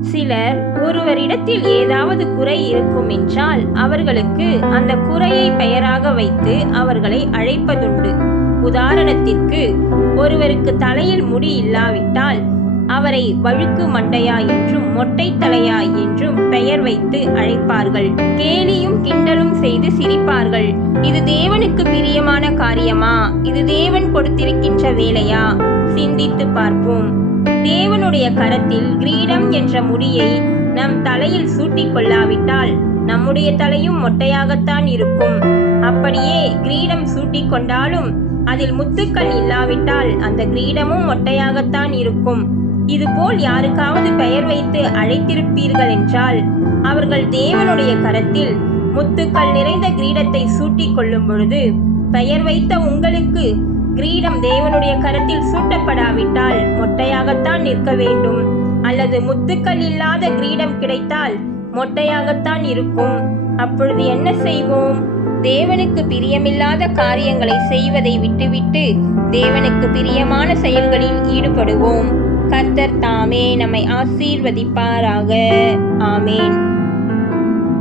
சிலர் ஒருவரிடத்தில் ஏதாவது குறை இருக்கும் என்றால் அவர்களுக்கு அந்த குறையை பெயராக வைத்து அவர்களை அழைப்பதுண்டு. உதாரணத்திற்கு ஒருவருக்கு தலையில் முடி இல்லாவிட்டால் அவரை வழுக்கு மண்டையா என்றும் மொட்டை தலையா என்றும் பெயர் வைத்து அழைப்பார்கள். கேலியும் கிண்டலும் செய்து சிரிப்பார்கள். இது தேவனுக்கு பிரியமான காரியமா? இது தேவன் கொடுத்திருக்கின்ற வேலையா? சிந்தித்து பார்ப்போம். தேவனுடைய கரத்தில் கிரீடம் என்ற முடியை நம் தலையில் சூட்டிக் கொள்ளாவிட்டால் நம்முடைய தலையும் மொட்டையாகத்தான் இருக்கும். அப்படியே கிரீடம் சூட்டிக் கொண்டாலும் அதில் முத்துக்கள் இல்லாவிட்டால் அந்த கிரீடமும் மொட்டையாகத்தான் இருக்கும். இதுபோல் யாருக்காவது பெயர் வைத்து அழைத்திருப்பீர்கள் என்றால் அவர்கள் தேவனுடைய கரத்தில் முத்துக்கள் நிறைந்த கிரீடத்தை சூட்டிக் கொள்ளும் பொழுது பெயர் வைத்த உங்களுக்கு கிரீடம் தேவனுடைய கரத்தில் சூட்டப்படாவிட்டால் மொட்டையாகத்தான் நிற்க வேண்டும். அல்லது முத்துக்கள் இல்லாத கிரீடம் கிடைத்தால் மொட்டையாகத்தான் இருக்கும். அப்பொழுது என்ன செய்வோம்? தேவனுக்கு பிரியமில்லாத காரியங்களை செய்வதை விட்டுவிட்டு தேவனுக்கு பிரியமான செயல்களில் ஈடுபடுவோம். கர்த்தர் தாமே நம்மை ஆசீர்வதிப்பாராக. ஆமேன்.